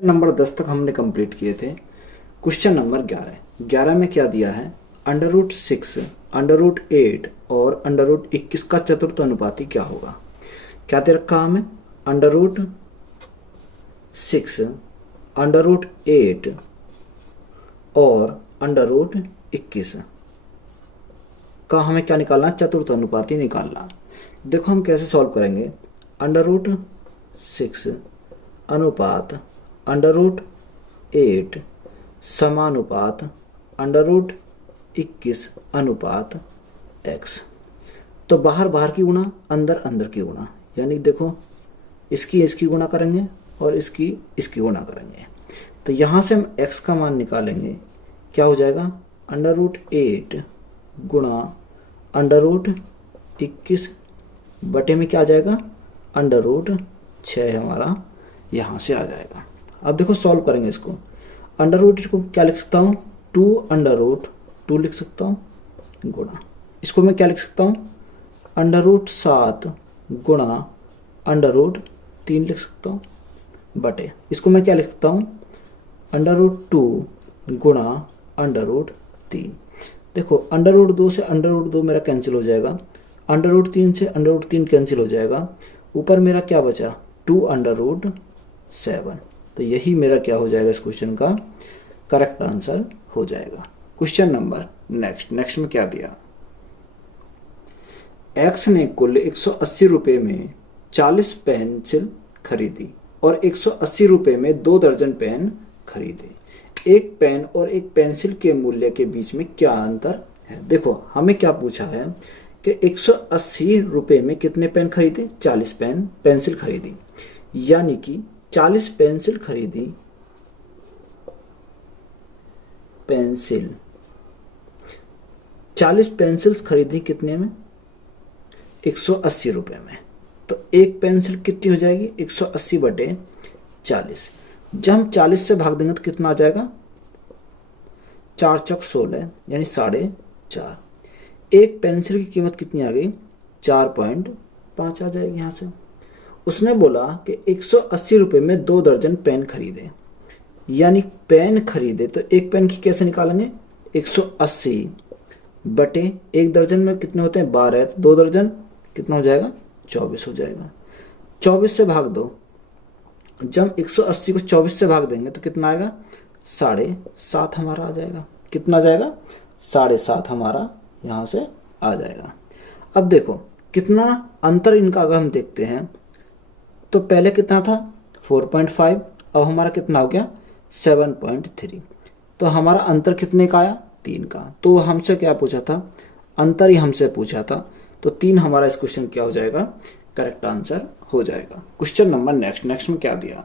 Number 10 तक हमने complete किए थे। क्वेश्चन नंबर 11 में क्या दिया है, √6, √8 और √21 का चतुर्थ अनुपाती क्या होगा। क्या दे रखा हमें, √6, √8 और √21 का हमें क्या निकालना है, चतुर्थ अनुपाती निकालना। देखो हम कैसे सॉल्व करेंगे। √6 अनुपात √8 समानुपात √21 अनुपात x। तो बाहर बाहर की गुणा, अंदर अंदर की गुणा, यानी देखो इसकी गुणा करेंगे और इसकी गुणा करेंगे। तो यहाँ से हम x का मान निकालेंगे, क्या हो जाएगा, √8 गुणा √21 बटे में क्या आ जाएगा, √6 हमारा यहाँ से आ जाएगा। अब देखो सॉल्व करेंगे इसको। √8 को क्या लिख सकता हूँ, 2√2 लिख सकता हूँ गुणा, इसको मैं क्या लिख सकता हूँ, √7 गुणा √3 लिख सकता हूँ बटे, इसको मैं क्या लिख सकता हूँ, √2 गुणा √3। देखो √2 से √2 मेरा कैंसिल हो जाएगा, √3 से √3 कैंसिल हो जाएगा, ऊपर मेरा क्या बचा, 2√7। तो यही मेरा क्या हो जाएगा, इस क्वेश्चन का करेक्ट आंसर हो जाएगा। क्वेश्चन नंबर नेक्स्ट में क्या दिया, एक्स ने कुल 180 रुपये में 40 पेंसिल खरीदी और 180 रुपये में 2 दर्जन पेन खरीदे। एक पेन और एक पेंसिल के मूल्य के बीच में क्या अंतर है। देखो हमें क्या पूछा है कि 180 रुपये में कितने पेन खरीदे, 40 पेंसिल खरीदी, यानी कि 40 पेंसिल खरीदी, 40 पेंसिल्स खरीदी कितने में, 180 रुपये में। तो एक पेंसिल कितनी हो जाएगी, 180 बटे 40। जब हम 40 से भाग देंगे तो कितना आ जाएगा, 4 चौक 16 यानी 4.5। एक पेंसिल की कीमत कितनी आ गई, 4.5 आ जाएगी यहाँ से। उसने बोला कि 180 रुपये में 2 दर्जन पेन खरीदे, यानी पेन खरीदे तो एक पेन की कैसे निकालेंगे, 180 बटे एक दर्जन में कितने होते हैं, 12, तो 2 दर्जन कितना हो जाएगा, 24 हो जाएगा। 24 से भाग दो, जब 180 को 24 से भाग देंगे तो कितना आएगा, 7.5 हमारा आ जाएगा। कितना आ जाएगा, 7.5 हमारा यहाँ से आ जाएगा। अब देखो कितना अंतर इनका अगर हम देखते हैं तो पहले कितना था, 4.5, अब हमारा कितना हो गया, 7.3। तो हमारा अंतर कितने का आया, 3 का। तो हमसे क्या पूछा था, अंतर ही हमसे पूछा था, तो 3 हमारा इस क्वेश्चन क्या हो जाएगा, करेक्ट आंसर हो जाएगा। क्वेश्चन नंबर नेक्स्ट में क्या दिया,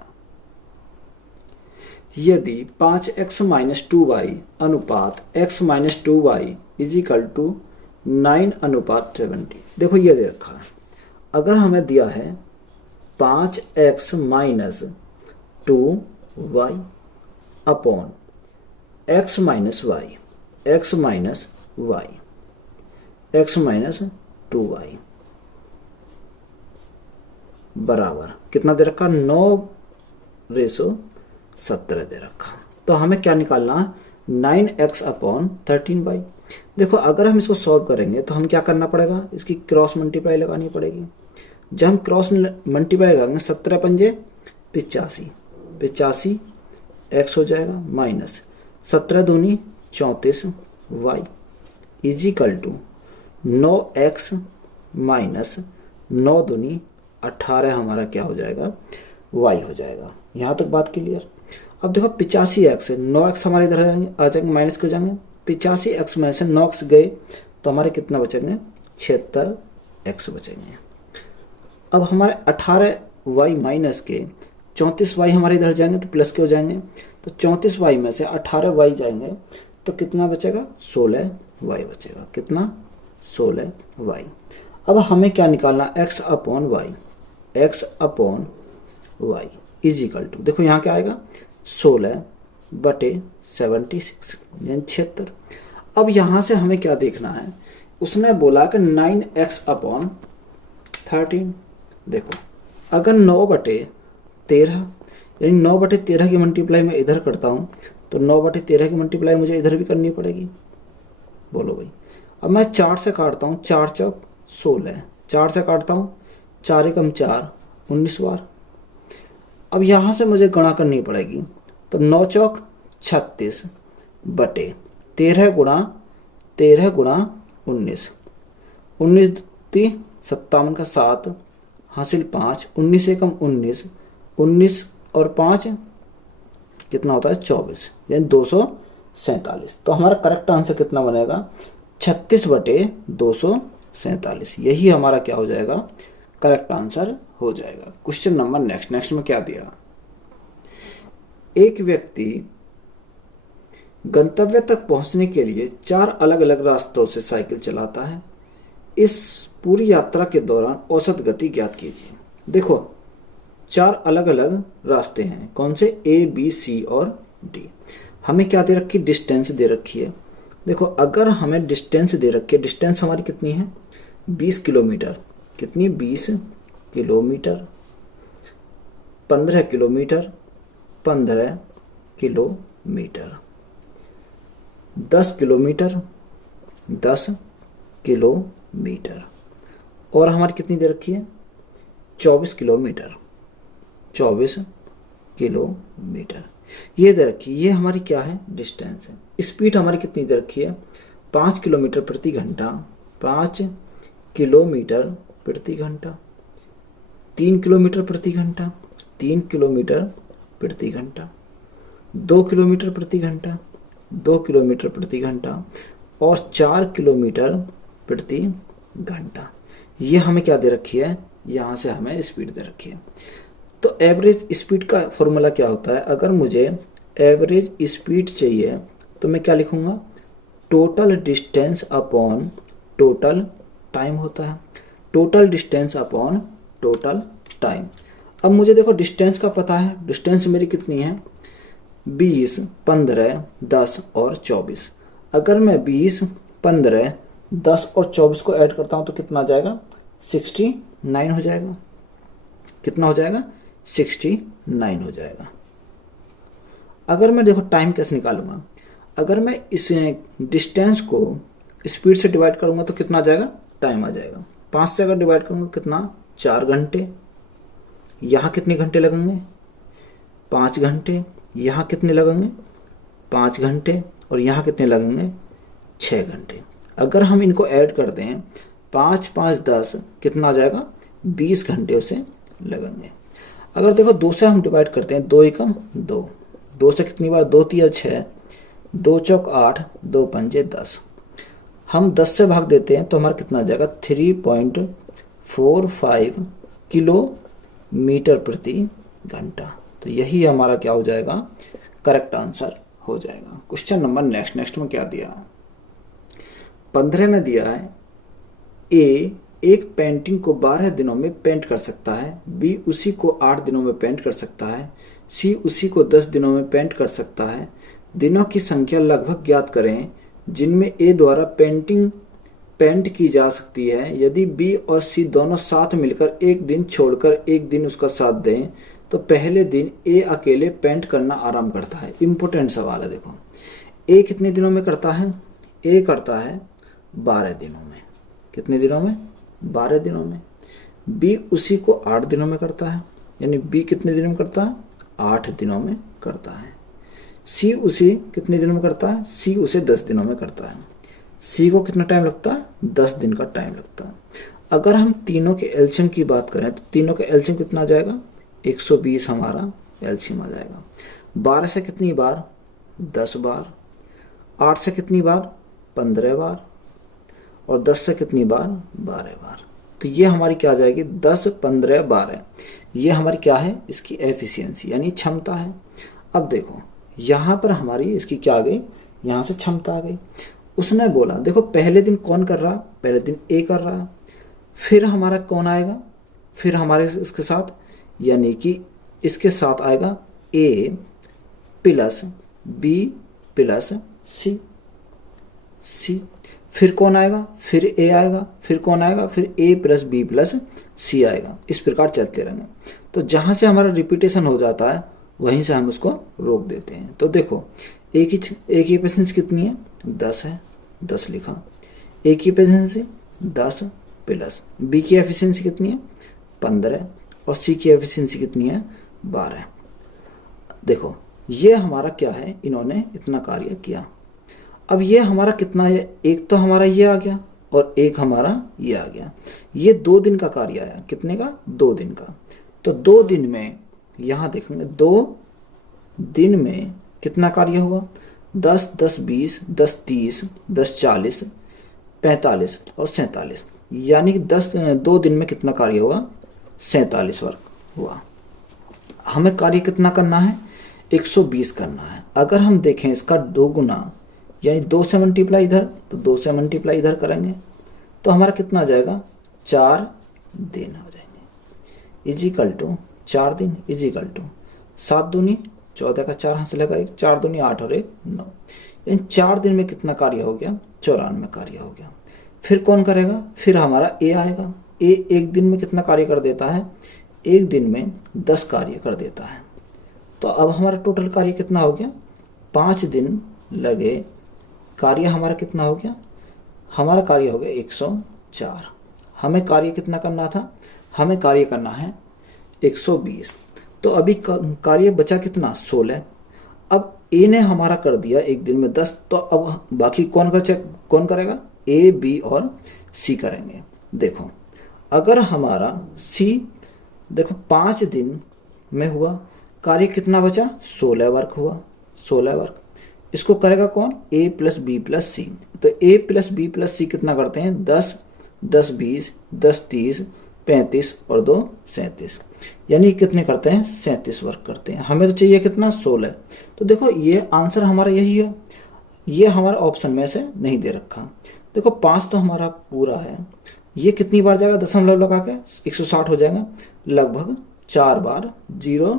यदि 5x - 2y अनुपात x - 2y = 9 अनुपात 70। देखो ये दे रखा है, अगर हमें दिया है 5x - 2y upon x - y, x - 2y बराबर कितना दे रखा, 9:17 दे रखा। तो हमें क्या निकालना है, 9x अपॉन 13y। देखो अगर हम इसको सॉल्व करेंगे तो हम क्या करना पड़ेगा, इसकी क्रॉस मल्टीप्लाई लगानी पड़ेगी। जब हम क्रॉस मल्टीप्लाई लगाएंगे, 17 पंजे 85, 85 x हो जाएगा, माइनस 17 दूनी 34 y = 9x माइनस 9 दूनी 18 हमारा क्या हो जाएगा, y हो जाएगा। यहाँ तक बात क्लियर। अब देखो 85x है, 9x हमारे इधर आ जाएंगे, माइनस कर जाएंगे, 85x में से 9x गए तो हमारे कितना बचेंगे, 76x बचेंगे। अब हमारे 18y माइनस के 34y हमारे इधर जाएंगे तो प्लस के हो जाएंगे, तो 34y में से 18y जाएंगे तो कितना बचेगा, 16y बचेगा। कितना, 16y। अब हमें क्या निकालना, x upon y, x upon y = देखो यहाँ क्या आएगा, 16 बटे 76 यानी 76। अब यहाँ से हमें क्या देखना है, उसने बोला कि 9x अपॉन 13। देखो अगर 9 बटे 13 यानी 9/13 की मल्टीप्लाई मैं इधर करता हूँ तो 9/13 की मल्टीप्लाई मुझे इधर भी करनी पड़ेगी। बोलो भाई। अब मैं 4 से काटता हूँ, 4 चौक 16, 4 से काटता हूँ, 4 एकम 4 19 बार। अब यहाँ से मुझे गणा करनी पड़ेगी तो 9 चौक 36 बटे 13 गुणा 19, 19 ती 57 का 7 हासिल 5, 19 एकम 19, 19 और 5 कितना होता है 24, यानी 247। तो हमारा करेक्ट आंसर कितना बनेगा 36/247। यही हमारा क्या हो जाएगा करेक्ट आंसर हो जाएगा। क्वेश्चन नंबर नेक्स्ट में क्या दिया, एक व्यक्ति गंतव्य तक पहुंचने के लिए 4 अलग अलग रास्तों से साइकिल चलाता है। इस पूरी यात्रा के दौरान औसत गति ज्ञात कीजिए। देखो 4 अलग अलग रास्ते हैं, कौन से, ए बी सी और डी। हमें क्या दे रखी, डिस्टेंस दे रखी है। देखो अगर हमें डिस्टेंस दे रखी है, डिस्टेंस हमारी कितनी है 20 किलोमीटर, कितनी 20 kilometre, 15 kilometre, 15 kilometre, 10 kilometre, 10 kilometre, और हमारी कितनी दे रखी है 24 किलोमीटर, 24 किलोमीटर ये दे रखी है। ये हमारी क्या है डिस्टेंस है। स्पीड हमारी कितनी दे रखी है 5 किलोमीटर प्रति घंटा, 5 किलोमीटर प्रति घंटा, 3 किलोमीटर प्रति घंटा, 3 किलोमीटर प्रति घंटा, 2 किलोमीटर प्रति घंटा, 2 किलोमीटर प्रति घंटा, और 4 किलोमीटर प्रति घंटा। ये हमें क्या दे रखी है, यहाँ से हमें स्पीड दे रखी है। तो एवरेज स्पीड का फॉर्मूला क्या होता है, अगर मुझे एवरेज स्पीड चाहिए तो मैं क्या लिखूंगा, total distance upon total time होता है, total distance upon total time. अब मुझे देखो डिस्टेंस का पता है, डिस्टेंस मेरी कितनी है 20, 15, 10 और 24। अगर मैं 20, 15, 10 और 24 को ऐड करता हूं तो कितना आ जाएगा 69 हो जाएगा। कितना हो जाएगा 69 हो जाएगा। अगर मैं देखो टाइम कैसे निकालूंगा, अगर मैं इस डिस्टेंस को स्पीड से डिवाइड करूंगा तो कितना आ जाएगा टाइम आ जाएगा। 5 से अगर डिवाइड करूंगा कितना 4 घंटे, यहाँ कितने घंटे लगेंगे 5 घंटे, यहाँ कितने लगेंगे 5 घंटे, और यहाँ कितने लगेंगे 6 घंटे। अगर हम इनको ऐड करते हैं 5 5 10 कितना आ जाएगा 20 घंटे उसे लगेंगे। अगर देखो 2 से हम डिवाइड करते हैं, 2 एकम 2, 2 से कितनी बार 2 तिया 6, 2 चौक 8, 2 पंजे 10। हम 10 से भाग देते हैं तो हमारा कितना आ जाएगा 3.45 किलोमीटर प्रति घंटा। तो यही हमारा क्या हो जाएगा करेक्ट आंसर हो जाएगा। क्वेश्चन नंबर नेक्स्ट में क्या दिया, 15 में दिया है ए एक पेंटिंग को 12 दिनों में पेंट कर सकता है, बी उसी को 8 दिनों में पेंट कर सकता है, सी उसी को 10 दिनों में पेंट कर सकता है। दिनों की संख्या लगभग ज्ञात करें जिनमें ए द्वारा पेंटिंग पेंट की जा सकती है। यदि बी और सी दोनों साथ मिलकर एक दिन छोड़कर एक दिन उसका साथ दें तो पहले दिन ए अकेले पेंट करना आराम करता है। इंपॉर्टेंट सवाल है। देखो ए कितने दिनों में करता है, ए करता है 12 दिनों में। कितने दिनों में 12 दिनों में। बी उसी को 8 दिनों में करता है, यानी बी कितने दिनों में करता है 8 दिनों में करता है। सी उसी कितने दिनों में करता है, सी उसे 10 दिनों में करता है। सी को कितना टाइम लगता है 10 दिन का टाइम लगता है। अगर हम तीनों के एलसीएम की बात करें तो तीनों का एलसीएम कितना आ जाएगा 120 हमारा एलसीएम आ जाएगा। 12 से कितनी बार 10 बार, 8 से कितनी बार 15 बार, और 10 से कितनी बार 12 बार। तो ये हमारी क्या आ जाएगी 10, 15, 12। ये हमारी क्या है इसकी एफिशिएंसी यानी क्षमता है। अब देखो यहाँ पर हमारी इसकी क्या आ गई, यहाँ से क्षमता आ गई। उसने बोला देखो पहले दिन कौन कर रहा, पहले दिन ए कर रहा, फिर हमारा कौन आएगा, फिर हमारे इसके साथ यानी कि इसके साथ आएगा ए प्लस बी प्लस सी, सी फिर कौन आएगा, फिर ए आएगा, फिर कौन आएगा, फिर ए प्लस बी प्लस सी आएगा। इस प्रकार चलते रहेंगे। तो जहाँ से हमारा रिपीटेशन हो जाता है वहीं से हम उसको रोक देते हैं। तो देखो एक की एफिशिएंसी कितनी है, 10 है, 10 लिखा। ए की एफिशिएंसी 10 प्लस बी की एफिशिएंसी कितनी है, 15 और सी की एफिशिएंसी कितनी है, 12। देखो ये हमारा क्या है, इन्होंने इतना कार्य किया। अब ये हमारा कितना है, एक तो हमारा ये आ गया और एक हमारा ये आ गया। ये 2 दिन का कार्य आया, कितने का, 2 दिन का। तो 2 दिन में यहाँ देखेंगे 2 दिन में कितना कार्य हुआ, 10, 10, 20, 10, 30, 10, 40, 45 और 47, यानी कि 2 दिन में कितना कार्य हुआ, 47 वर्क हुआ। हमें कार्य कितना करना है, 120 करना है। अगर हम देखें इसका 2 गुना, यानी 2 से मल्टीप्लाई इधर, तो 2 से मल्टीप्लाई इधर करेंगे तो हमारा कितना आ जाएगा, 4 दिन हो जाएंगे। इजिकल टू 4 दिन इजिकल टू 7 दूनी 14 का 4 हाथ से लगा, 1 4 दूनी 8 और 1 9, यानी 4 दिन में कितना कार्य हो गया, 94 कार्य हो गया। फिर कौन करेगा, फिर हमारा ए आएगा। ए 1 दिन में कितना कार्य कर देता है, 1 दिन में 10 कार्य कर देता है। तो अब हमारा टोटल कार्य कितना हो गया, 5 दिन लगे। कार्य हमारा कितना हो गया, हमारा कार्य हो गया 104। हमें कार्य कितना करना था, हमें कार्य करना है 120। तो अभी कार्य बचा कितना, 16। अब ए ने हमारा कर दिया 1 दिन में 10, तो अब बाकी कौन करेगा, ए बी और सी करेंगे। देखो अगर हमारा सी, देखो 5 दिन में हुआ कार्य, कितना बचा, 16 वर्क हुआ, 16 वर्क। इसको करेगा कौन, ए प्लस बी प्लस सी। तो ए प्लस बी प्लस सी कितना करते हैं, 10, 10, 20, 10, 30, 35 और 2 37, यानी कितने करते हैं, 37 वर्क करते हैं। हमें तो चाहिए कितना, 16। तो देखो ये आंसर हमारा यही है, ये हमारा ऑप्शन में से नहीं दे रखा। देखो 5 तो हमारा पूरा है, ये कितनी बार जाएगा, दशमलव लगा के 160 हो जाएगा, लगभग 4 बार, 0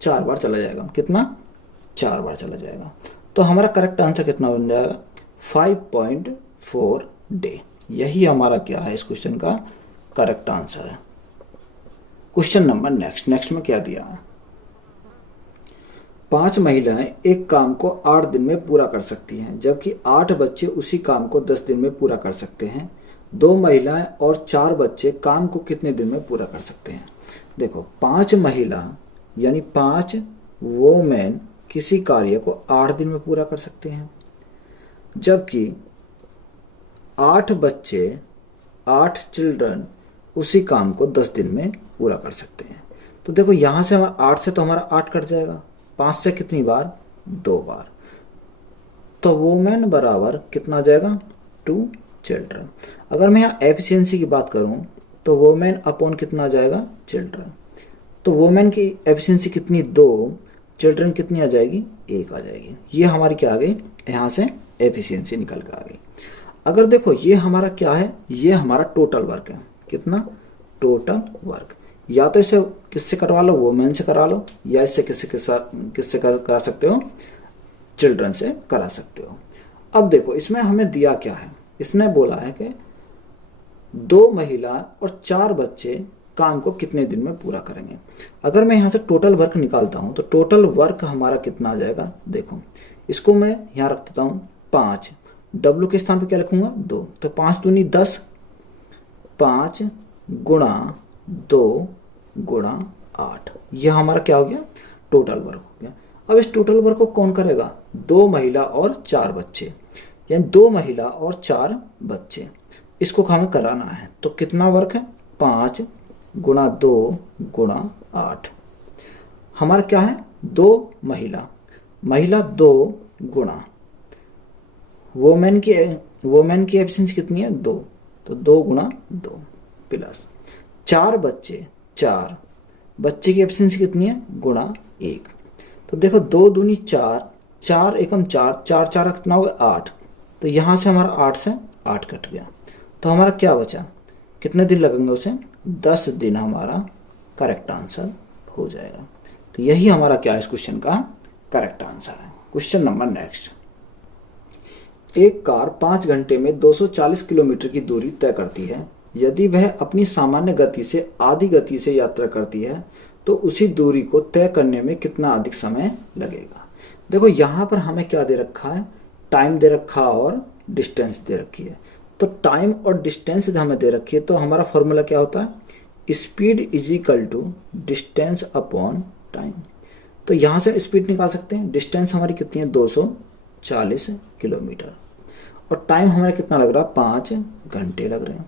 4 बार चला जाएगा, कितना, 4 बार चला जाएगा। तो हमारा करेक्ट आंसर कितना बन जाएगा, 5.4 डे। यही हमारा क्या है, इस क्वेश्चन का करेक्ट आंसर है। क्वेश्चन नंबर नेक्स्ट में क्या दिया है, 5 महिलाएं एक काम को 8 दिन में पूरा कर सकती हैं, जबकि 8 बच्चे उसी काम को 10 दिन में पूरा कर सकते हैं। 2 महिलाएं और 4 बच्चे काम को कितने दिन में पूरा कर सकते हैं। देखो 5 महिला यानी 5 वोमेन किसी कार्य को 8 दिन में पूरा कर सकते हैं, जबकि 8 बच्चे, 8 चिल्ड्रन उसी काम को 10 दिन में पूरा कर सकते हैं। तो देखो यहां से हमारा 8 से तो हमारा 8 कट जाएगा, 5 से कितनी बार, 2 बार। तो वोमेन बराबर कितना आ जाएगा, 2 चिल्ड्रन। अगर मैं यहाँ एफिशिएंसी की बात करूं तो वोमेन अपॉन कितना आ जाएगा, चिल्ड्रन। तो वोमेन की एफिशिएंसी कितनी, 2, चिल्ड्रन कितनी आ जाएगी, 1 आ जाएगी। ये हमारी क्या आ गई, यहाँ से एफिशिएंसी निकल कर आ गई। अगर देखो ये हमारा क्या है, ये हमारा टोटल वर्क है, कितना, टोटल वर्क। या तो इसे किससे करवा लो, वोमेन से करा लो, या इससे किससे करा सकते हो, चिल्ड्रन से करा सकते हो। अब देखो इसमें हमें दिया क्या है, इसने बोला है कि 2 महिला और 4 बच्चे काम को कितने दिन में पूरा करेंगे। अगर मैं यहाँ से टोटल वर्क निकालता हूँ तो टोटल वर्क हमारा कितना आ जाएगा, देखो इसको मैं यहाँ रख देता हूँ 5, डब्ल्यू के स्थान पे क्या रखूंगा, 2। तो 5 दूनी 10, 5 गुणा 2 गुणा 8, यह हमारा क्या हो गया, टोटल वर्क हो गया। अब इस टोटल वर्क को कौन करेगा, 2 महिला और 4 बच्चे, यानी 2 महिला और 4 बच्चे, इसको हमें कराना है। तो कितना वर्क है, 5 गुणा 2 गुणा 8। हमारा क्या है, 2 महिला 2 गुणा वोमेन की एफिशिएंसी कितनी है, 2, तो 2 गुणा 2 प्लस 4 बच्चे, 4 बच्चे की एफिशिएंसी कितनी है, गुणा 1। तो देखो 2 दूनी 4, 4 एकम 4, 4 4 कितना हो गया, 8। तो यहाँ से हमारा 8 से 8 कट गया। तो हमारा क्या बचा, कितने दिन लगेंगे उसे, 10 दिन हमारा करेक्ट आंसर हो जाएगा। तो यही हमारा क्या है, इस क्वेश्चन का करेक्ट आंसर है। क्वेश्चन नंबर नेक्स्ट, एक कार 5 घंटे में 240 किलोमीटर की दूरी तय करती है। यदि वह अपनी सामान्य गति से आधी गति से यात्रा करती है तो उसी दूरी को तय करने में कितना अधिक समय लगेगा। देखो यहाँ पर हमें क्या दे रखा है, टाइम दे रखा और डिस्टेंस दे रखी है। तो टाइम और डिस्टेंस हमें दे रखी है, तो हमारा फॉर्मूला क्या होता है, speed is equal to distance upon time. तो यहाँ से स्पीड निकाल सकते हैं, डिस्टेंस हमारी कितनी है 240 किलोमीटर, और टाइम हमारा कितना लग रहा है 5 घंटे लग रहे हैं।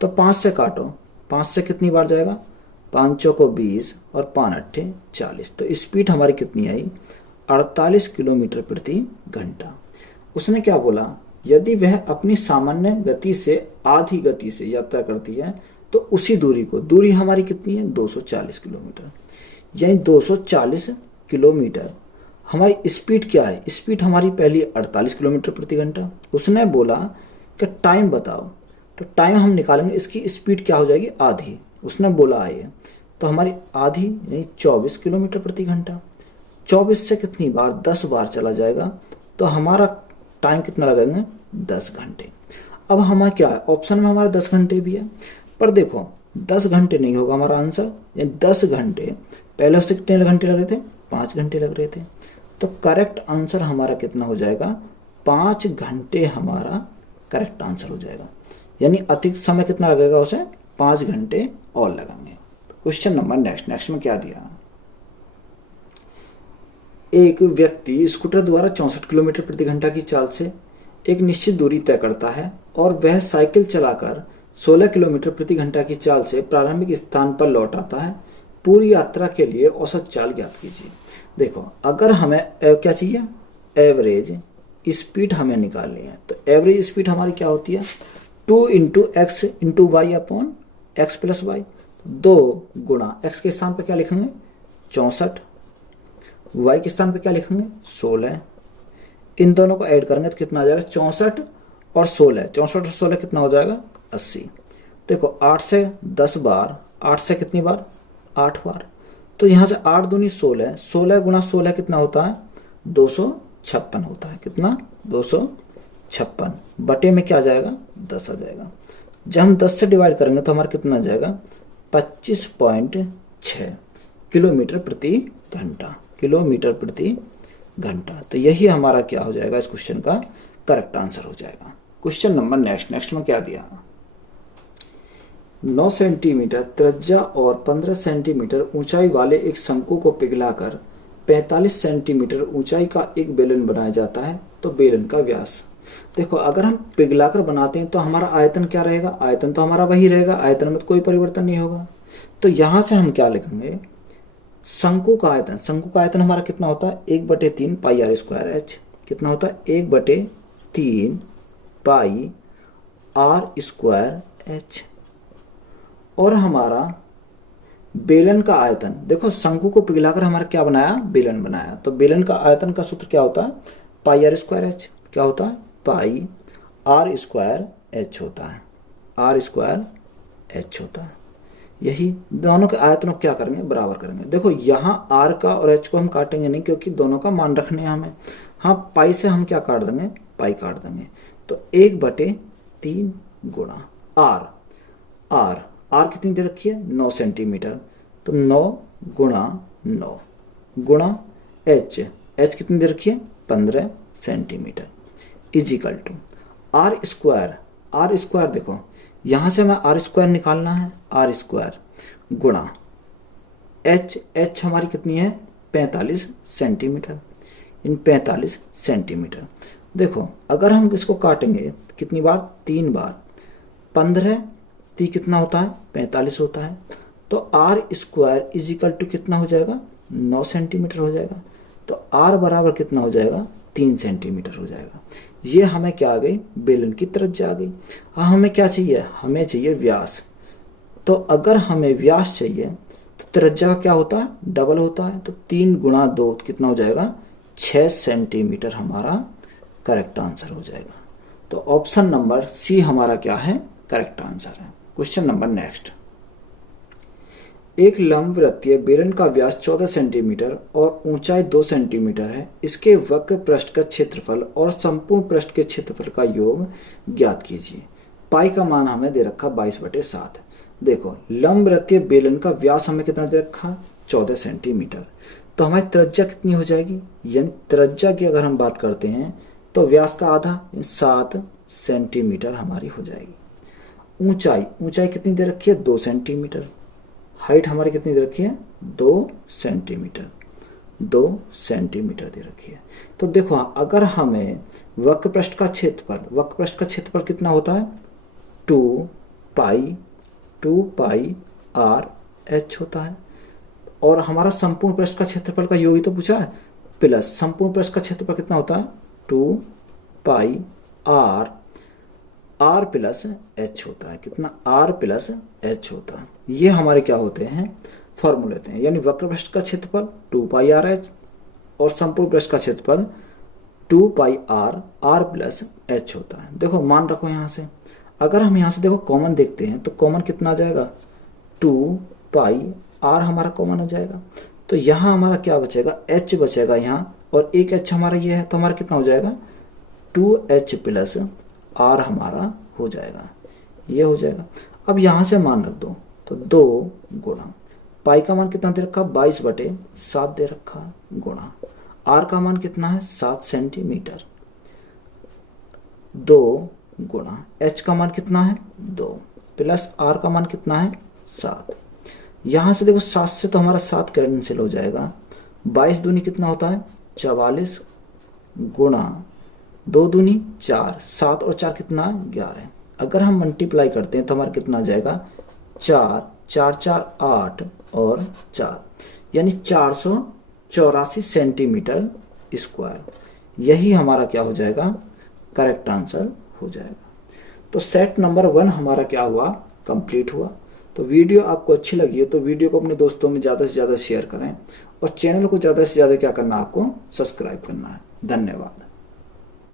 तो 5 से काटो, 5 से कितनी बार जाएगा, 5 चौको 20 और 5 अट्ठे 40। तो स्पीड हमारी कितनी आई 48 किलोमीटर प्रति घंटा। उसने क्या बोला, यदि वह अपनी सामान्य गति से आधी गति से यात्रा करती है तो उसी दूरी को, दूरी हमारी कितनी है 240 किलोमीटर, यानी 240 किलोमीटर हमारी स्पीड क्या है, स्पीड हमारी पहली 48 किलोमीटर प्रति घंटा। उसने बोला कि टाइम बताओ, तो टाइम हम निकालेंगे, इसकी स्पीड क्या हो जाएगी आधी, उसने बोला है, तो हमारी आधी यानी 24 किलोमीटर प्रति घंटा। 24 से कितनी बार 10 बार चला जाएगा, तो हमारा टाइम कितना लगाएंगे 10 घंटे। अब हमारा क्या है, ऑप्शन में हमारा 10 घंटे भी है, पर देखो 10 घंटे नहीं होगा हमारा आंसर, या 10 घंटे, पहले उससे कितने घंटे लग रहे थे 5 घंटे लग रहे थे। तो करेक्ट आंसर हमारा कितना हो जाएगा 5 घंटे हमारा करेक्ट आंसर हो जाएगा, यानी अधिक समय कितना लगेगा उसे 5 घंटे और लगेंगे। क्वेश्चन नंबर नेक्स्ट में क्या दिया, एक व्यक्ति स्कूटर द्वारा 64 किलोमीटर प्रति घंटा की चाल से एक निश्चित दूरी तय करता है और वह साइकिल चलाकर 16 किलोमीटर प्रति घंटा की चाल से प्रारंभिक स्थान पर लौट आता है। पूरी यात्रा के लिए औसत चाल ज्ञात कीजिए। देखो अगर हमें क्या चाहिए, एवरेज स्पीड हमें निकालनी है, तो एवरेज स्पीड हमारी क्या होती है 2 into x into y upon x plus y. 2 गुणा एक्स के स्थान पर क्या लिखेंगे 64, वाई के स्थान पर क्या लिखेंगे 16, इन दोनों को ऐड करेंगे तो कितना आ जाएगा 64 और 16, 64 और 16 कितना हो जाएगा 80। देखो 8 से 10 बार, 8 से कितनी बार 8 बार, तो यहाँ से 8 दूनी 16, 16 गुणा 16 कितना होता है 256 होता है, कितना 256, बटे में क्या आ जाएगा 10 आ जाएगा। जब हम 10 से डिवाइड करेंगे तो हमारा कितना आ जाएगा 25.6 किलोमीटर प्रति घंटा, किलोमीटर प्रति घंटा। तो यही हमारा क्या हो जाएगा, इस क्वेश्चन का करेक्ट आंसर हो जाएगा। क्वेश्चन नंबर नेक्स्ट में क्या दिया, 9 सेंटीमीटर त्रिज्या और 15 सेंटीमीटर ऊंचाई वाले एक शंकु को पिघलाकर 45 सेंटीमीटर ऊंचाई का एक बेलन बनाया जाता है, तो बेलन का व्यास। देखो अगर हम पिघलाकर बनाते हैं तो हमारा आयतन क्या रहेगा, आयतन तो हमारा वही रहेगा, आयतन में तो कोई परिवर्तन नहीं होगा। तो यहां से हम क्या लिखेंगे, शंकु का आयतन, शंकु का आयतन हमारा कितना होता है 1/3 पाई आर स्क्वायर एच, कितना होता है 1/3 पाई आर स्क्वायर एच। और हमारा बेलन का आयतन, देखो शंकु को पिघलाकर हमारा क्या बनाया बेलन बनाया, तो बेलन का आयतन का सूत्र क्या होता है पाई आर स्क्वायर एच, क्या होता है पाई आर स्क्वायर एच होता है, आर स्क्वायर एच होता है। यही दोनों के आयतनों क्या करेंगे बराबर करेंगे। देखो यहाँ आर का और एच को हम काटेंगे नहीं क्योंकि दोनों का मान रखने हैं हमें, हाँ पाई से हम क्या काट देंगे पाई काट देंगे, तो 1/3 गुणा आर, आर आर कितनी दे रखी है 9 सेंटीमीटर, तो 9 गुणा 9 गुणा एच, एच कितनी दे रखी है 15 centimetre is equal to r square, r square देखो यहाँ से हमें आर स्क्वायर निकालना है, आर स्क्वायर गुणा एच, एच हमारी कितनी है 45 सेंटीमीटर, इन 45 सेंटीमीटर। देखो अगर हम इसको काटेंगे कितनी बार 3 बार, 15 ती कितना होता है 45 होता है, तो आर स्क्वायर इजिकल टू कितना हो जाएगा 9 सेंटीमीटर हो जाएगा, तो आर बराबर कितना हो जाएगा 3 सेंटीमीटर हो जाएगा। ये हमें क्या आ गई बेलन की त्रिज्या आ गई। हाँ हमें क्या चाहिए, हमें चाहिए व्यास, तो अगर हमें व्यास चाहिए तो त्रिज्या का क्या होता है डबल होता है, तो 3 गुणा 2 कितना हो जाएगा 6 सेंटीमीटर हमारा करेक्ट आंसर हो जाएगा। तो ऑप्शन नंबर सी हमारा क्या है करेक्ट आंसर है। क्वेश्चन नंबर नेक्स्ट, एक लंबवृत्तीय बेलन का व्यास 14 सेंटीमीटर और ऊंचाई 2 सेंटीमीटर है। इसके वक्र पृष्ठ का क्षेत्रफल और संपूर्ण पृष्ठ के क्षेत्रफल का योग ज्ञात कीजिए। पाई का मान हमें दे रखा 22/7। देखो लंबवृत्तीय बेलन का व्यास हमें कितना दे रखा 14 सेंटीमीटर। तो हमारी त्रिज्या कितनी हो जाएगी, यानी त्रिज्या की अगर हम बात करते हैं तो व्यास का आधा 7 सेंटीमीटर हमारी हो जाएगी। ऊंचाई कितनी दे रखी है, 2 सेंटीमीटर। हाइट हमारी कितनी दे रखी है, 2 सेंटीमीटर। 2 सेंटीमीटर दे रखी है। तो देखो अगर हमें वक्र पृष्ठ का क्षेत्रफल कितना होता है, 2 पाई r h होता है। और हमारा संपूर्ण पृष्ठ का क्षेत्रफल का योग ही तो पूछा है, प्लस संपूर्ण पृष्ठ का क्षेत्रफल कितना होता है, 2 पाई r प्लस h होता है। कितना, r प्लस h होता है। ये हमारे क्या होते हैं, फॉर्मूले होते हैं। यानी वक्र पृष्ठ का क्षेत्रफल 2 पाई r h और संपूर्ण पृष्ठ का क्षेत्रफल 2 पाई r प्लस h होता है। देखो मान रखो यहाँ से, अगर हम यहाँ से देखो कॉमन देखते हैं तो कॉमन कितना आ जाएगा, 2 पाई r हमारा कॉमन आ जाएगा। तो यहाँ हमारा क्या बचेगा, h बचेगा यहाँ, और एक h हमारा ये है, तो हमारा कितना हो जाएगा, 2h प्लस r हमारा हो जाएगा, ये हो जाएगा। अब यहाँ से मान रख दो, तो 2 गुणा पाई का मान कितना दे रखा, 22/7 दे रखा, गुणा r का मान कितना है, 7 सेंटीमीटर, 2 गुणा h का मान कितना है, 2 प्लस r का मान कितना है, 7। यहाँ से देखो 7 से तो हमारा 7 कैंसिल हो जाएगा, 22 दूनी कितना होता है, 44, गुणा 2 दूनी 4, 7 और 4 कितना है, 11। अगर हम मल्टीप्लाई करते हैं तो हमारा कितना आ जाएगा, 4 4 4 8 और 4, यानी 484 सेंटीमीटर स्क्वायर। यही हमारा क्या हो जाएगा, करेक्ट आंसर हो जाएगा। तो सेट नंबर 1 हमारा क्या हुआ, कंप्लीट हुआ। तो वीडियो आपको अच्छी लगी है तो वीडियो को अपने दोस्तों में ज़्यादा से ज़्यादा शेयर करें, और चैनल को ज़्यादा से ज़्यादा क्या करना है, आपको सब्सक्राइब करना है। धन्यवाद।